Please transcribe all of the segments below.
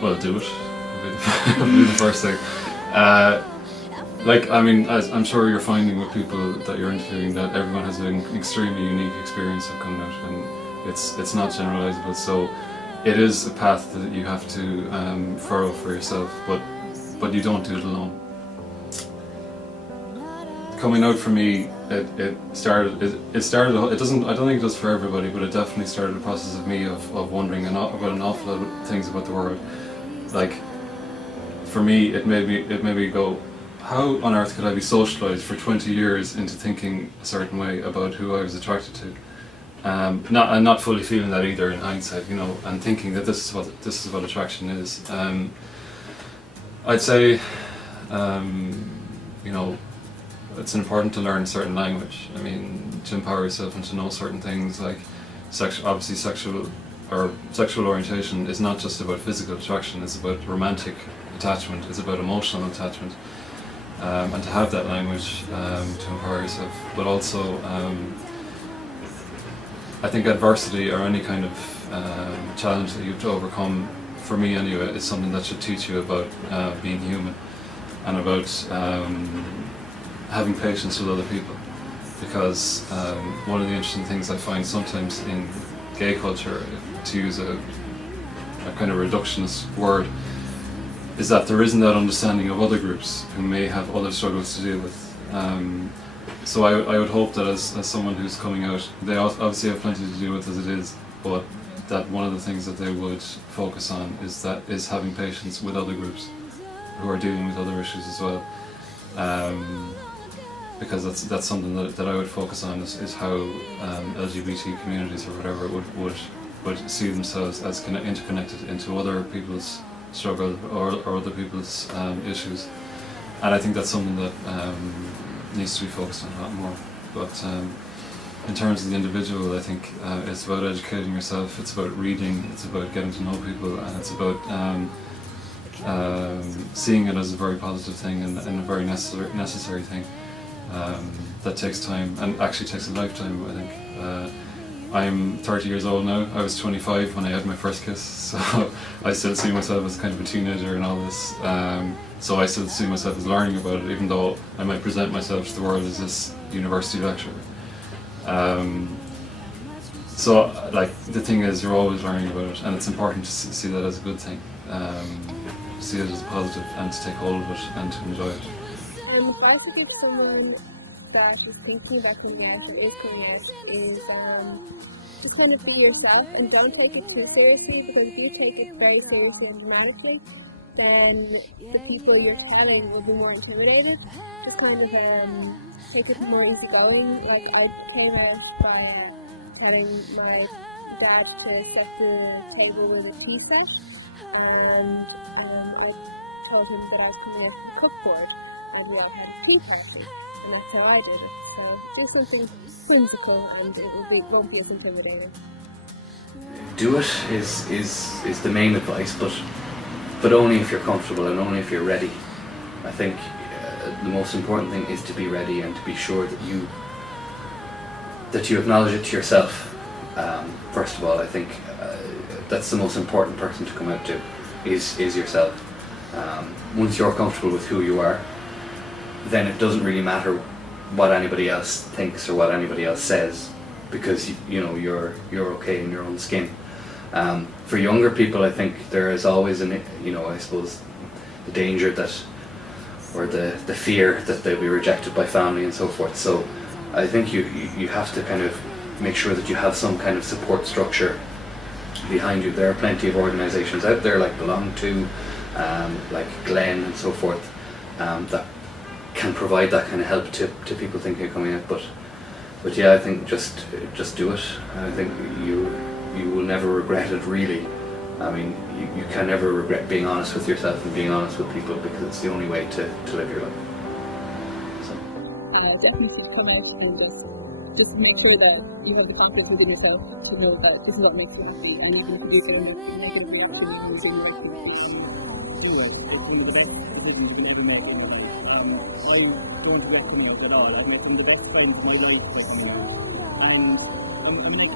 Well, do it. Would be the first thing. Like, I mean, as I'm sure you're finding with people that you're interviewing, that everyone has an extremely unique experience of coming out, and it's not generalizable. So it is a path that you have to furrow for yourself, but you don't do it alone. Coming out for me, it started. It started. It doesn't. I don't think it does for everybody, but it definitely started a process of me of wondering about an awful lot of things about the world. Like, for me, it made me go, how on earth could I be socialised for 20 years into thinking a certain way about who I was attracted to? Not fully feeling that either in hindsight, you know, and thinking that this is what attraction is. I'd say, you know, it's important to learn a certain language. I mean, to empower yourself and to know certain things, like obviously sexual orientation is not just about physical attraction. It's about romantic attachment. It's about emotional attachment, and to have that language to empower yourself. But also, I think adversity or any kind of challenge that you have to overcome, for me anyway, is something that should teach you about being human and about having patience with other people. Because one of the interesting things I find sometimes in gay culture, to use a kind of reductionist word, is that there isn't that understanding of other groups who may have other struggles to deal with. So I would hope that as someone who's coming out, they obviously have plenty to deal with as it is, but that one of the things that they would focus on is having patience with other groups who are dealing with other issues as well. Because that's something that I would focus on, is how LGBT communities or whatever would see themselves as kind of interconnected into other people's struggle or other people's issues. And I think that's something that needs to be focused on a lot more. But in terms of the individual, I think it's about educating yourself, it's about reading, it's about getting to know people, and it's about seeing it as a very positive thing and a very necessary thing. That takes time, and actually takes a lifetime, I think. I'm 30 years old now. I was 25 when I had my first kiss, so I still see myself as kind of a teenager and all this. So I still see myself as learning about it, even though I might present myself to the world as this university lecturer. So, like, the thing is, you're always learning about it, and it's important to see that as a good thing. See it as a positive, and to take hold of it and to enjoy it. If I could give someone that is thinking about coming out or is coming out, is just kind of be yourself and don't take it too seriously, because if you take it very seriously and dramatically, then the people you're telling will be more intimidated. Just kind of take it more easy going. Like, I came out by telling my dad to set the table with a pizza, and I told him that I'd come out from cookboard and I had a tea party, and that's how I did it. So do something whimsical and it won't be as intimidating. Do it is the main advice, but only if you're comfortable and only if you're ready. I think the most important thing is to be ready and to be sure that you acknowledge it to yourself. First of all, I think that's the most important person to come out to, is yourself. Once you're comfortable with who you are, then it doesn't really matter what anybody else thinks or what anybody else says, because you know you're okay in your own skin. For younger people, I think there is always I suppose the danger that, or the fear that they'll be rejected by family and so forth. So I think you have to kind of make sure that you have some kind of support structure behind you. There are plenty of organisations out there like Belong To, like Glen and so forth, that can provide that kind of help to people thinking of coming out. But yeah, I think just do it. I think you will never regret it, really. I mean, you can never regret being honest with yourself and being honest with people, because it's the only way to live your life. So. Definitely come out and just make sure that you have the confidence within yourself to know that this is what makes you happy, and you can do something that's making you happy and making you happy. Anyway, it's one of the best decisions you can ever make in my life. I don't regret coming out at all. I think it's one of the best times of my life for coming out. And I'm like,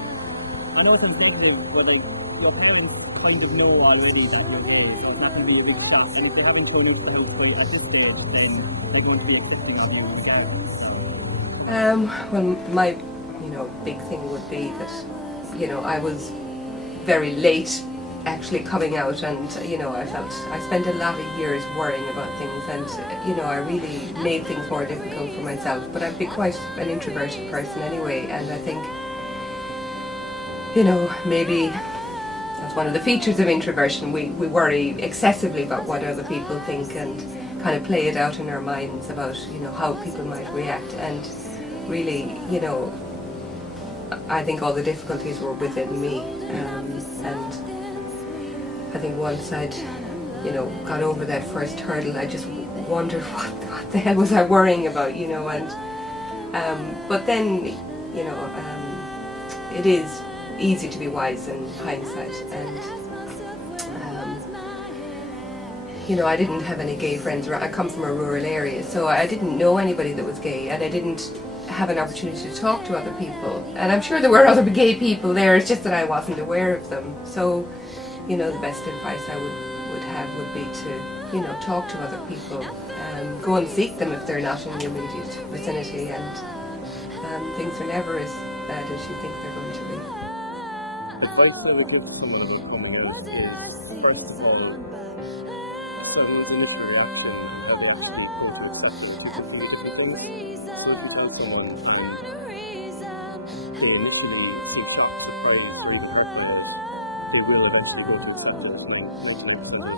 I know some sensitive whether your parents kind of know already that you're gay, so it's not going to be a big shock. And if they haven't told you kind of straight at this stage, then they're going to be accepting of you as well. Well, my, big thing would be that, I was very late actually coming out, and I spent a lot of years worrying about things, and I really made things more difficult for myself. But I've been quite an introverted person anyway, and I think maybe that's one of the features of introversion. We worry excessively about what other people think and kind of play it out in our minds about how people might react, and really I think all the difficulties were within me, and I think once I'd, got over that first hurdle, I just wondered what the hell was I worrying about, but then, it is easy to be wise in hindsight, and, I didn't have any gay friends around. I come from a rural area, so I didn't know anybody that was gay, and I didn't have an opportunity to talk to other people. And I'm sure there were other gay people there, it's just that I wasn't aware of them. So, the best advice I would have would be to, talk to other people, go and seek them if they're not in your immediate vicinity, and things are never as bad as you think they're going to be. Advice I would give someone about coming out is, first of all, start with the initial reaction, how they actually feel to accept it. People can look at the things, tell someone, and they initially feel shocked, surprised, and depressed, they will eventually go to accept it when they mention it to someone.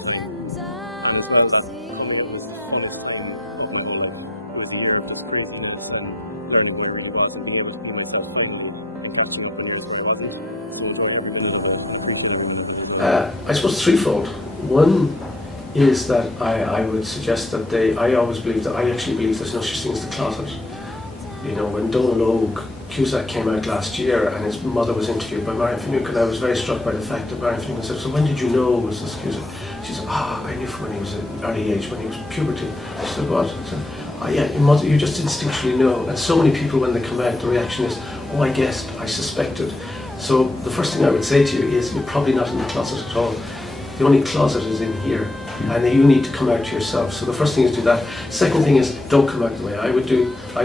And as well, that honest time overall is the year of the seriousness and learning whether it was, and the year of the self-finding and catching up the years for a lot of it. I suppose threefold. One is that I would suggest that I always believe that I actually believe there's no such thing as the closet. When Donald Oak Cusack came out last year and his mother was interviewed by Marion Finucane, I was very struck by the fact that Marion Finucane said, "So when did you know it was this Cusack?" She said, "I knew from when he was an early age, when he was puberty." I said, "What?" I said, "Oh yeah, your mother, you just instinctually know." And so many people, when they come out, the reaction is, "Oh, I guessed, I suspected." So the first thing I would say to you is you're probably not in the closet at all. The only closet is in here, and you need to come out to yourself. So the first thing is do that. Second thing is don't come out the way I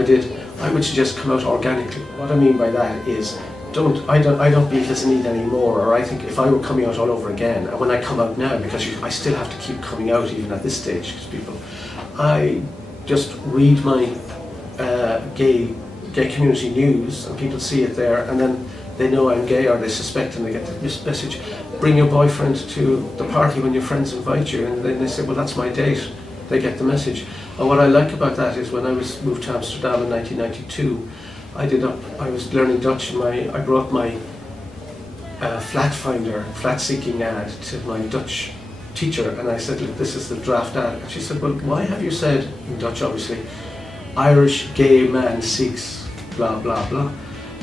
did. I would suggest come out organically. What I mean by that is I don't believe there's a need anymore, or I think if I were coming out all over again, and when I come out now, because I still have to keep coming out even at this stage, because people, I just read my gay community news, and people see it there, and then they know I'm gay, or they suspect, and they get this message, bring your boyfriend to the party when your friends invite you, and then they say, well, that's my date. They get the message. And what I like about that is when I moved to Amsterdam in 1992, I was learning Dutch, and I brought my flat-seeking ad to my Dutch teacher, and I said, look, this is the draft ad. And she said, well, why have you said, in Dutch obviously, Irish gay man seeks blah, blah, blah.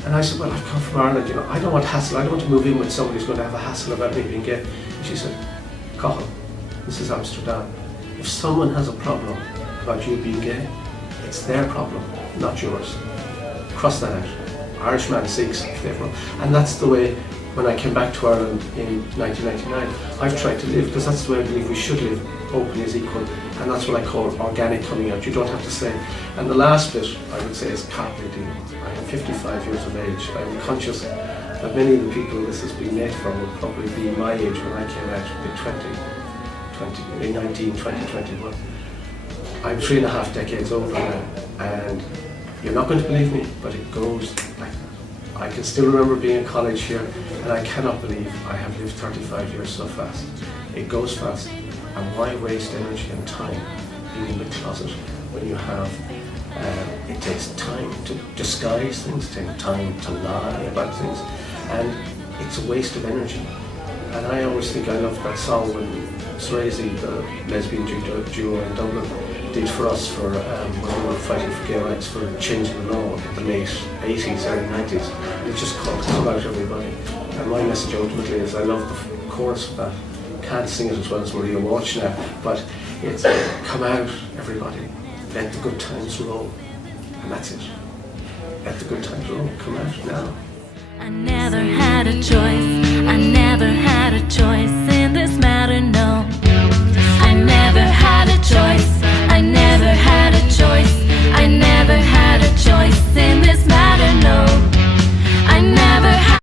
And I said, well, I've come from Ireland, I don't want hassle, I don't want to move in with somebody who's going to have a hassle about me being gay. And she said, Cathal, this is Amsterdam. If someone has a problem about you being gay, it's their problem, not yours. Cross that out. Irish man seeks if they have a problem. And that's the way, when I came back to Ireland in 1999, I've tried to live, because that's the way I believe we should live, openly as equal. And that's what I call organic coming out. You don't have to say. And the last bit, I would say, is carpe diem. I am 55 years of age. I'm conscious that many of the people this has been made for would probably be my age when I came out, maybe 19, 20, 21. I'm 3.5 decades older now, and you're not going to believe me, but it goes like that. I can still remember being in college here, and I cannot believe I have lived 35 years so fast. It goes fast. And why waste energy and time being in the closet when you have, it takes time to disguise things, it takes time to lie about things, and it's a waste of energy. And I always think I love that song when Swayze, the lesbian duo in Dublin, did for us for when we were fighting for gay rights, for changing the law in the late 80s, early 90s. It's just called Come Out Everybody. And my message ultimately is I love the chorus of that. Can't sing it as well as Maria Walsh now, but it's come out, everybody, let the good times roll, and that's it. Let the good times roll, come out now. I never had a choice.